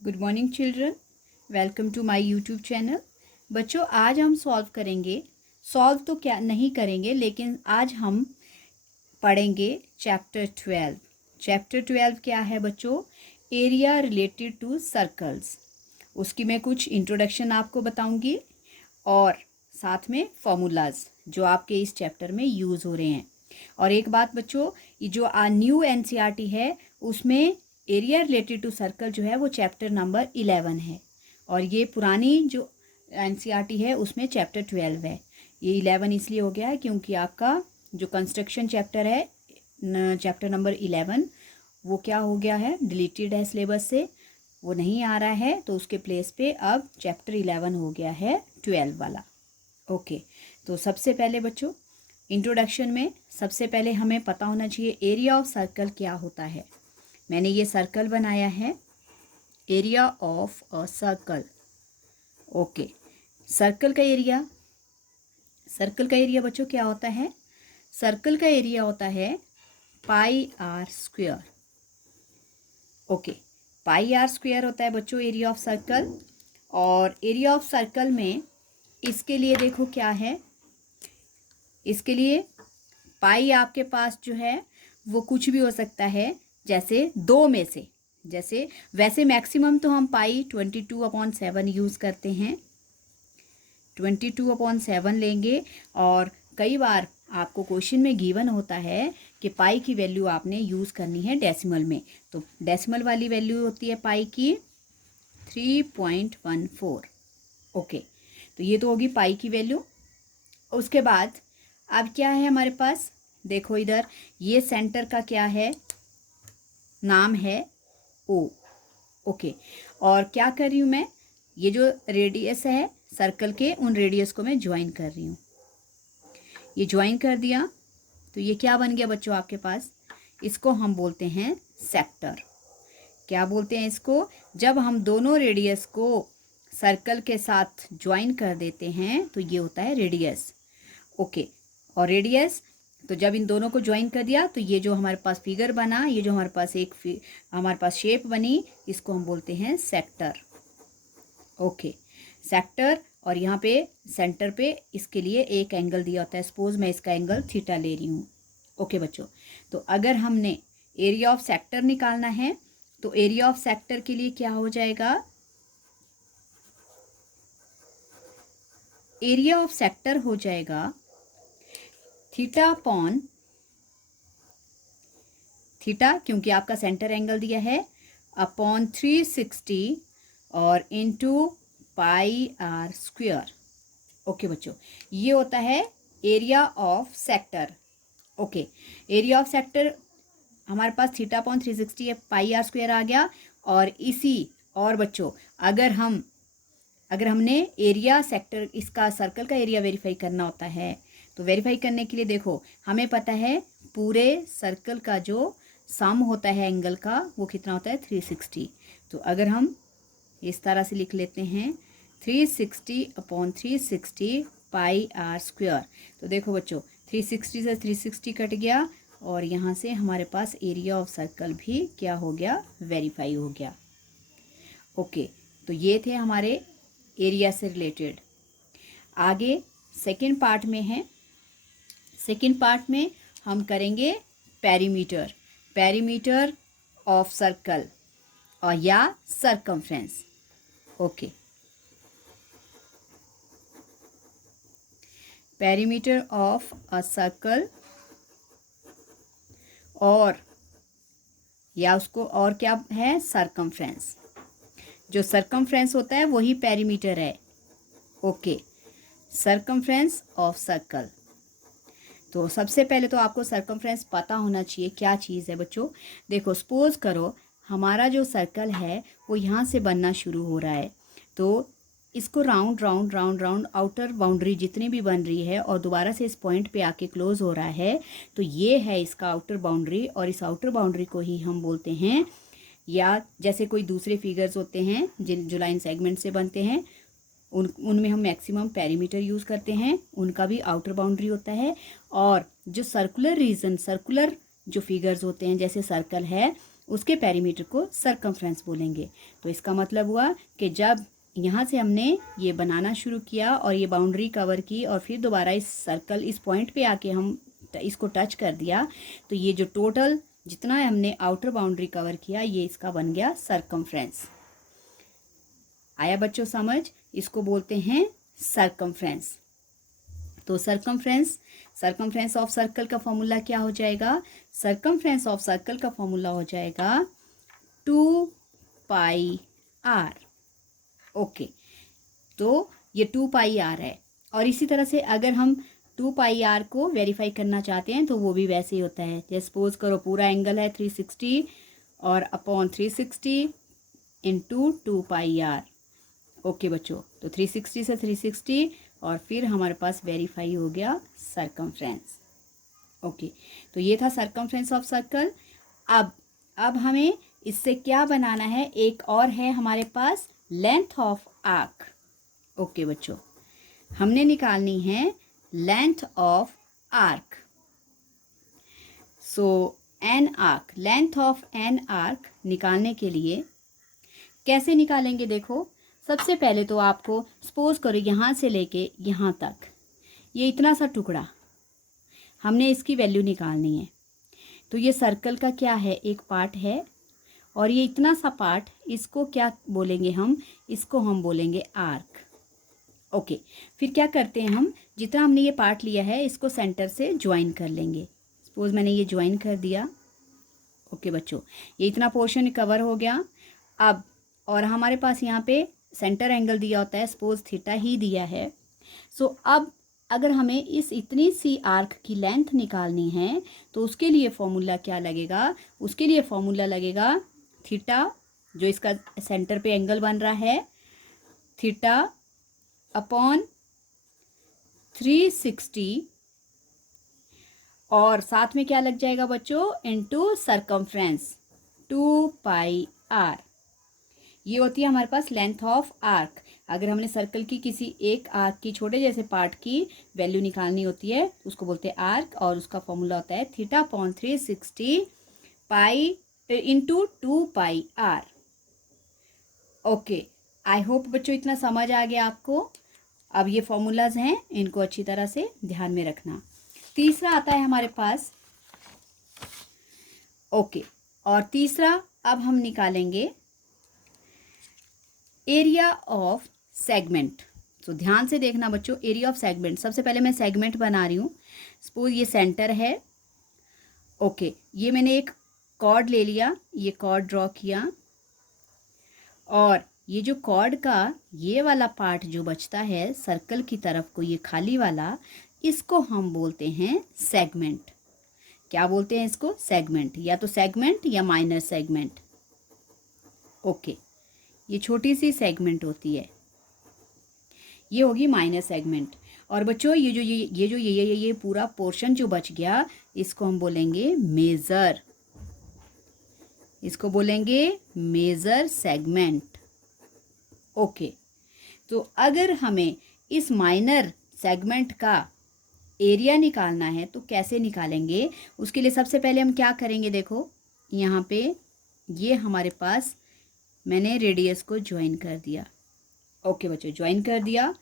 Good morning children, welcome to my YouTube channel. बच्चों, आज हम सॉल्व तो क्या नहीं करेंगे, लेकिन आज हम पढ़ेंगे चैप्टर 12। चैप्टर 12 क्या है बच्चों? Area related to circles. उसकी मैं कुछ इंट्रोडक्शन आपको बताऊंगी और साथ में फॉर्मूलाज जो आपके इस चैप्टर में यूज़ हो रहे हैं। और एक बात बच्चों, ये जो न्यू एनसीईआरटी है उसमें एरिया रिलेटेड टू सर्कल जो है वो चैप्टर नंबर 11 है, और ये पुरानी जो एनसीईआरटी है उसमें चैप्टर 12 है। ये 11 इसलिए हो गया है क्योंकि आपका जो कंस्ट्रक्शन चैप्टर है चैप्टर नंबर 11 वो क्या हो गया है, डिलीटेड है सिलेबस से, वो नहीं आ रहा है, तो उसके प्लेस पे अब चैप्टर 11 हो गया है 12 वाला। ओके, तो सबसे पहले बच्चों इंट्रोडक्शन में सबसे पहले हमें पता होना चाहिए एरिया ऑफ सर्कल क्या होता है। मैंने ये सर्कल बनाया है, area of a circle. Okay, circle का एरिया बच्चों क्या होता है? सर्कल का एरिया होता है pi are square. Okay, pi are square होता है बच्चों एरिया ऑफ सर्कल। और एरिया ऑफ सर्कल में इसके लिए देखो क्या है, इसके लिए पाई आपके पास जो है वो कुछ भी हो सकता है, जैसे दो में से, जैसे वैसे मैक्सिमम तो हम पाई 22/7 यूज़ करते हैं, 22/7 लेंगे। और कई बार आपको क्वेश्चन में गिवन होता है कि पाई की वैल्यू आपने यूज़ करनी है डेसिमल में, तो डेसिमल वाली वैल्यू होती है पाई की 3.14। ओके, तो ये तो होगी पाई की वैल्यू। उसके बाद अब क्या है हमारे पास, देखो इधर ये सेंटर का क्या है, नाम है ओ। ओके, और क्या कर रही हूँ मैं, ये जो रेडियस है सर्कल के उन रेडियस को मैं ज्वाइन कर रही हूँ। ये ज्वाइन कर दिया तो ये क्या बन गया बच्चों आपके पास, इसको हम बोलते हैं सेक्टर। क्या बोलते हैं इसको? जब हम दोनों रेडियस को सर्कल के साथ ज्वाइन कर देते हैं तो ये होता है रेडियस। ओके, और रेडियस तो जब इन दोनों को ज्वाइन कर दिया तो ये जो हमारे पास फिगर बना, ये जो हमारे पास शेप बनी, इसको हम बोलते हैं सेक्टर। Okay, sector. और यहाँ पे सेंटर पे इसके लिए एक एंगल दिया होता है, सपोज मैं इसका एंगल थीटा ले रही हूँ। ओके बच्चों, तो अगर हमने एरिया ऑफ सेक्टर निकालना है तो एरिया ऑफ सेक्टर के लिए क्या हो जाएगा, एरिया ऑफ सेक्टर हो जाएगा थीटा अपॉन थीटा, क्योंकि आपका सेंटर एंगल दिया है, अपॉन 360 और into pi are square. Okay बच्चों, ये होता है area of sector. Okay, area of sector हमारे पास थीटा अपॉन 360 है, पाई आर स्क्वायर आ गया। और बच्चों अगर हमने एरिया सेक्टर इसका सर्कल का एरिया वेरीफाई करना होता है तो वेरीफाई करने के लिए देखो हमें पता है पूरे सर्कल का जो सम होता है एंगल का वो कितना होता है 360। तो अगर हम इस तरह से लिख लेते हैं 360/360 पाई आर स्क्वायर, तो देखो बच्चों 360 से 360 कट गया और यहाँ से हमारे पास एरिया ऑफ सर्कल भी क्या हो गया, वेरीफाई हो गया। ओके, तो ये थे हमारे एरिया से रिलेटेड। आगे सेकंड पार्ट में है, सेकंड पार्ट में हम करेंगे पेरीमीटर ऑफ सर्कल और या circumference. Okay, perimeter of a circle और या उसको और क्या है, सरकमफ्रेंस। जो सरकमफ्रेंस होता है वही पेरीमीटर है। Okay, circumference of circle. तो सबसे पहले तो आपको सरकमफ्रेंस पता होना चाहिए क्या चीज़ है बच्चों। देखो सपोज करो हमारा जो सर्कल है वो यहाँ से बनना शुरू हो रहा है, तो इसको round round round round outer boundary जितनी भी बन रही है और दोबारा से इस पॉइंट पे आके क्लोज हो रहा है, तो ये है इसका आउटर बाउंड्री। और इस आउटर बाउंड्री को ही हम बोलते हैं, या जैसे कोई दूसरे फिगर्स होते हैं जो लाइन सेगमेंट से बनते हैं उनमें हम मैक्सिमम पेरीमीटर यूज़ करते हैं, उनका भी आउटर बाउंड्री होता है। और जो सर्कुलर जो फिगर्स होते हैं जैसे सर्कल है उसके पेरीमीटर को सरकमफ्रेंस बोलेंगे। तो इसका मतलब हुआ कि जब यहाँ से हमने ये बनाना शुरू किया और ये बाउंड्री कवर की और फिर दोबारा इस सर्कल इस पॉइंट पे आके हम इसको टच कर दिया, तो ये जो टोटल जितना हमने आउटर बाउंड्री कवर किया ये इसका बन गया सरकमफ्रेंस। आया बच्चों समझ? इसको बोलते हैं सरकमफ्रेंस। तो सरकमफ्रेंस ऑफ सर्कल का फॉर्मूला क्या हो जाएगा? सरकमफ्रेंस ऑफ सर्कल का फॉर्मूला हो जाएगा 2πr। ओके, तो ये 2πr है। और इसी तरह से अगर हम 2πr को वेरीफाई करना चाहते हैं तो वो भी वैसे ही होता है। जैसे सपोज करो पूरा एंगल है 360 और अपॉन 360 इंटू 2πr। ओके बच्चों, तो 360 से 360 और फिर हमारे पास वेरीफाई हो गया सरकमफ्रेंस। ओके, तो ये था सरकमफ्रेंस ऑफ सर्कल। अब हमें इससे क्या बनाना है? एक और है हमारे पास लेंथ ऑफ आर्क। ओके बच्चों, हमने निकालनी है length of arc. So an arc, length of an arc निकालने के लिए कैसे निकालेंगे? देखो, सबसे पहले तो आपको सपोज करो यहाँ से लेके यहाँ तक ये इतना सा टुकड़ा हमने इसकी वैल्यू निकालनी है। तो ये सर्कल का क्या है? एक पार्ट है और ये इतना सा पार्ट, इसको क्या बोलेंगे हम? इसको हम बोलेंगे आर्क। ओके, फिर क्या करते हैं हम? जितना हमने ये पार्ट लिया है इसको सेंटर से ज्वाइन कर लेंगे। सपोज मैंने ये ज्वाइन कर दिया। ओके बच्चों, ये इतना पोर्शन कवर हो गया। अब और हमारे पास यहाँ पे सेंटर एंगल दिया होता है, सपोज थीटा ही दिया है। सो अब अगर हमें इस इतनी सी आर्क की लेंथ निकालनी है तो उसके लिए फॉर्मूला क्या लगेगा? उसके लिए फॉर्मूला लगेगा थीटा, जो इसका सेंटर पे एंगल बन रहा है, थीटा अपॉन 360 और साथ में क्या लग जाएगा बच्चों? Into circumference 2πr। ये होती है हमारे पास लेंथ ऑफ आर्क। अगर हमने सर्कल की किसी एक आर्क की छोटे जैसे पार्ट की वैल्यू निकालनी होती है उसको बोलते हैं आर्क, और उसका फॉर्मूला होता है theta upon 360 pi into 2πr। Okay, I hope बच्चों इतना समझ आ गया आपको। अब ये फॉर्मूलाज हैं, इनको अच्छी तरह से ध्यान में रखना। तीसरा आता है हमारे पास। ओके, और तीसरा अब हम निकालेंगे एरिया ऑफ सेगमेंट। तो ध्यान से देखना बच्चों, एरिया ऑफ सेगमेंट। सबसे पहले मैं सेगमेंट बना रही हूँ। सपोज ये सेंटर है। ओके, ये मैंने एक कॉर्ड ले लिया, ये कॉर्ड ड्रॉ किया और ये जो कॉर्ड का ये वाला पार्ट जो बचता है सर्कल की तरफ को, ये खाली वाला, इसको हम बोलते हैं सेगमेंट। क्या बोलते हैं इसको? सेगमेंट, या तो सेगमेंट या माइनर सेगमेंट। ओके, ये छोटी सी सेगमेंट होती है, ये होगी माइनर सेगमेंट। और बच्चों ये पूरा पोर्शन जो बच गया इसको हम बोलेंगे मेजर, इसको बोलेंगे मेजर सेगमेंट। ओके, तो अगर हमें इस माइनर सेगमेंट का एरिया निकालना है तो कैसे निकालेंगे? उसके लिए सबसे पहले हम क्या करेंगे? देखो यहाँ पे ये हमारे पास मैंने रेडियस को ज्वाइन कर दिया। ओके बच्चों, ज्वाइन कर दिया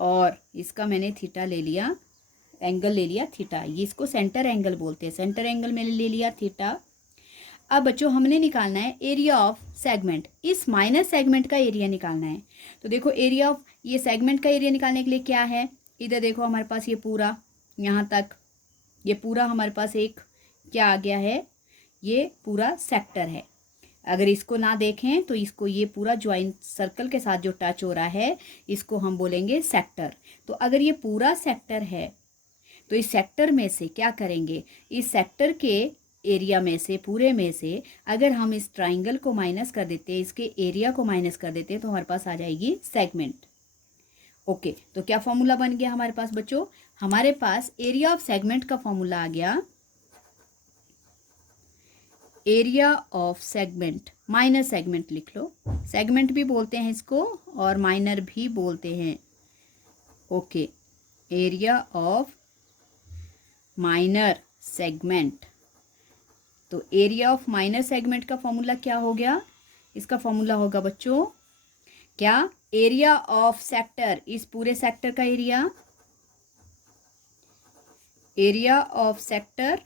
और इसका मैंने थीटा ले लिया, एंगल ले लिया थीटा। ये इसको सेंटर एंगल बोलते हैं, सेंटर एंगल मैंने ले लिया थीटा। अब बच्चों हमने निकालना है एरिया ऑफ सेगमेंट। इस माइनर सेगमेंट का एरिया निकालना है। तो देखो एरिया ऑफ ये सेगमेंट का एरिया निकालने के लिए क्या है? इधर देखो हमारे पास ये पूरा यहाँ तक, ये पूरा हमारे पास एक क्या आ गया है? ये पूरा सेक्टर है। अगर इसको ना देखें तो इसको ये पूरा ज्वाइन सर्कल के साथ जो टच हो रहा है इसको हम बोलेंगे सेक्टर। तो अगर ये पूरा सेक्टर है तो इस सेक्टर में से क्या करेंगे? इस सेक्टर के एरिया में से, पूरे में से अगर हम इस ट्राइंगल को माइनस कर देते हैं, इसके एरिया को माइनस कर देते हैं तो हमारे पास आ जाएगी सेगमेंट। ओके, तो क्या फॉर्मूला बन गया हमारे पास बच्चों? हमारे पास एरिया ऑफ सेगमेंट का फॉर्मूला आ गया area of segment, minor segment लिख लो, सेगमेंट भी बोलते हैं इसको और माइनर भी बोलते हैं। Okay, area of minor segment तो एरिया ऑफ माइनर सेगमेंट का फॉर्मूला क्या हो गया? इसका फॉर्मूला होगा बच्चों क्या? एरिया ऑफ सेक्टर, इस पूरे सेक्टर का एरिया ऑफ सेक्टर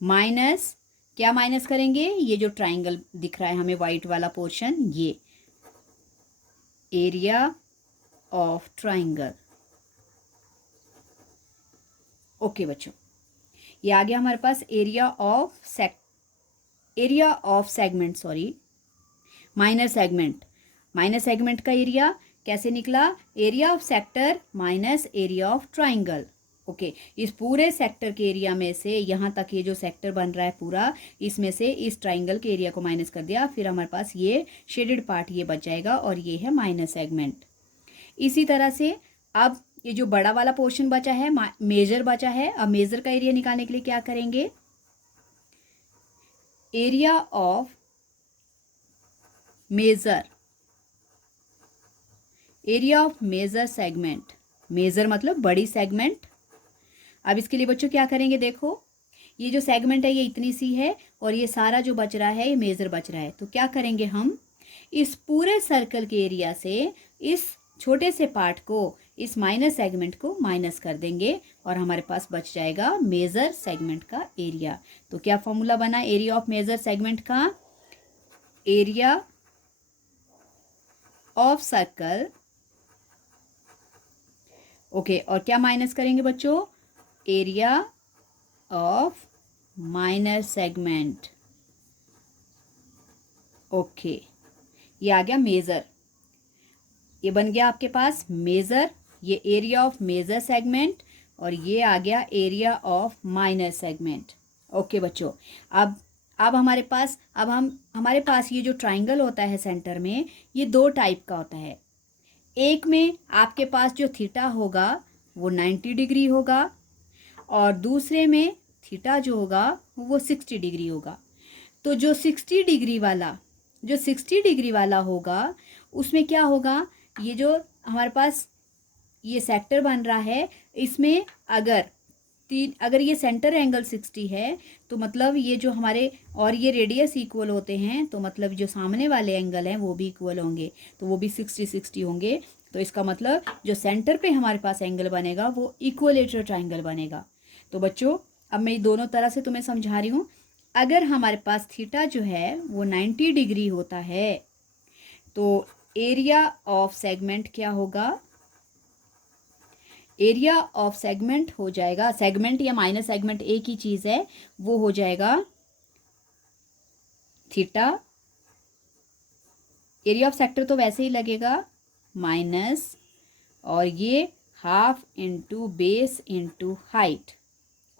माइनस, क्या माइनस करेंगे? ये जो ट्राइंगल दिख रहा है हमें वाइट वाला पोर्शन, ये एरिया ऑफ ट्राइंगल। ओके बच्चों, ये आ गया हमारे पास area of segment, sorry minor segment. Minor segment का एरिया कैसे निकला? Area of sector minus area of triangle. Okay, इस पूरे सेक्टर के एरिया में से यहाँ तक ये जो सेक्टर बन रहा है पूरा, इसमें से इस ट्राइंगल के एरिया को माइनस कर दिया, फिर हमारे पास ये शेडेड पार्ट ये बच जाएगा और ये है माइनर सेगमेंट। इसी तरह से अब ये जो बड़ा वाला पोर्शन बचा है, मेजर बचा है, अब मेजर का एरिया निकालने के लिए क्या करेंगे? Area of major, area of major segment, major मतलब बड़ी सेगमेंट। अब इसके लिए बच्चों क्या करेंगे? देखो ये जो सेगमेंट है ये इतनी सी है और ये सारा जो बच रहा है ये मेजर बच रहा है, तो क्या करेंगे हम? इस पूरे सर्कल के एरिया से इस छोटे से पार्ट को, इस माइनर सेगमेंट को माइनस कर देंगे और हमारे पास बच जाएगा मेजर सेगमेंट का एरिया। तो क्या फॉर्मूला बना एरिया ऑफ मेजर सेगमेंट का? एरिया ऑफ सर्कल, ओके, और क्या माइनस करेंगे बच्चों? Area of minor segment. Okay, ये आ गया मेजर, ये बन गया आपके पास मेजर, ये एरिया ऑफ मेजर सेगमेंट, और ये आ गया area of minor segment. Okay बच्चों, अब हमारे पास ये जो ट्राइंगल होता है सेंटर में, ये दो टाइप का होता है। एक में आपके पास जो थीटा होगा वो 90 डिग्री होगा और दूसरे में थीटा जो होगा वो 60 डिग्री होगा। तो जो 60 डिग्री वाला होगा उसमें क्या होगा? ये जो हमारे पास ये सेक्टर बन रहा है, इसमें अगर ये सेंटर एंगल 60 है तो मतलब ये जो हमारे और ये रेडियस इक्वल होते हैं, तो मतलब जो सामने वाले एंगल हैं वो भी इक्वल होंगे, तो वो भी 60 होंगे। तो इसका मतलब जो सेंटर पे हमारे पास एंगल बनेगा वो इक्विलेटरल ट्राइंगल बनेगा। तो बच्चों अब मैं दोनों तरह से तुम्हें समझा रही हूँ। अगर हमारे पास थीटा जो है वो 90 डिग्री होता है तो एरिया ऑफ सेगमेंट क्या होगा? एरिया ऑफ सेगमेंट हो जाएगा, सेगमेंट या माइनस सेगमेंट एक ही चीज़ है, वो हो जाएगा थीटा, एरिया ऑफ सेक्टर तो वैसे ही लगेगा माइनस, और ये half into base into height.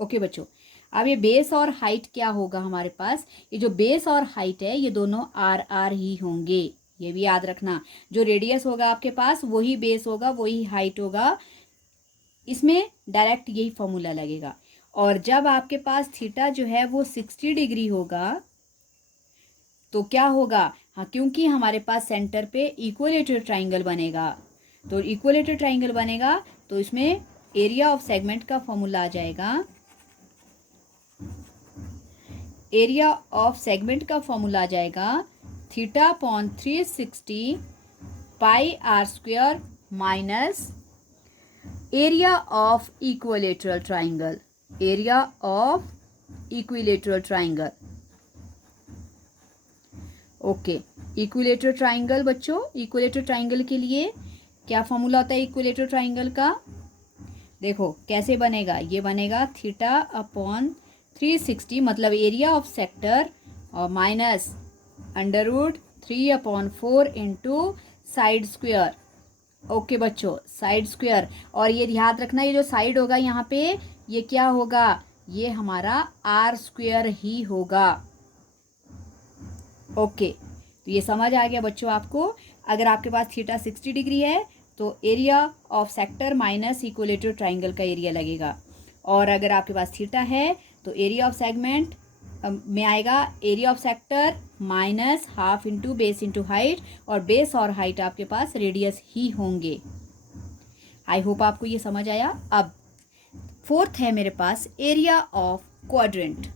Okay बच्चों, अब ये बेस और हाइट क्या होगा हमारे पास? ये जो बेस और हाइट है ये दोनों आर आर ही होंगे, ये भी याद रखना। जो रेडियस होगा आपके पास वही बेस होगा, वही हाइट होगा, इसमें डायरेक्ट यही फॉर्मूला लगेगा। और जब आपके पास थीटा जो है वो 60 डिग्री होगा तो क्या होगा? हाँ, क्योंकि हमारे पास सेंटर पे इक्विलेटरल ट्राइंगल बनेगा, तो इक्विलेटरल ट्राइंगल बनेगा तो इसमें एरिया ऑफ सेगमेंट का फॉर्मूला आ जाएगा, एरिया ऑफ सेगमेंट का फॉर्मूला आ जाएगा theta upon 360 pi are square minus area of equilateral triangle, area of equilateral triangle. Okay, equilateral triangle बच्चों, इक्विलेटरल ट्राइंगल के लिए क्या फॉर्मूला होता है इक्विलेटरल ट्राइंगल का? देखो कैसे बनेगा, ये बनेगा थीटा अपॉन 360 मतलब एरिया ऑफ सेक्टर और minus under root 3/4 into side square. Okay बच्चों, साइड स्क्वायर, और ये ध्यान रखना ये जो साइड होगा यहाँ पे ये क्या होगा? ये हमारा आर स्क्वायर ही होगा। ओके, तो ये समझ आ गया बच्चों आपको। अगर आपके पास थीटा 60 डिग्री है तो area of sector minus equilateral triangle का एरिया लगेगा, और अगर आपके पास थीटा है तो एरिया ऑफ सेगमेंट में आएगा area of sector minus half into base into height, और बेस और हाइट आपके पास रेडियस ही होंगे। आई होप आपको ये समझ आया। अब फोर्थ है मेरे पास एरिया ऑफ क्वाड्रेंट।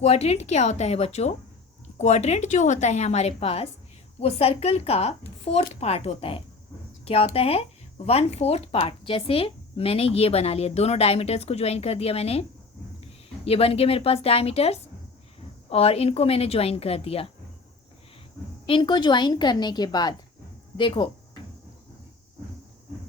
क्वाड्रेंट क्या होता है बच्चों? क्वाड्रेंट जो होता है हमारे पास वो सर्कल का 4th पार्ट होता है। क्या होता है? 1/4 पार्ट। जैसे मैंने ये बना लिया, दोनों डायमीटर्स को ज्वाइन कर दिया मैंने, ये बन गए मेरे पास डायमीटर्स, और इनको मैंने ज्वाइन कर दिया। इनको ज्वाइन करने के बाद देखो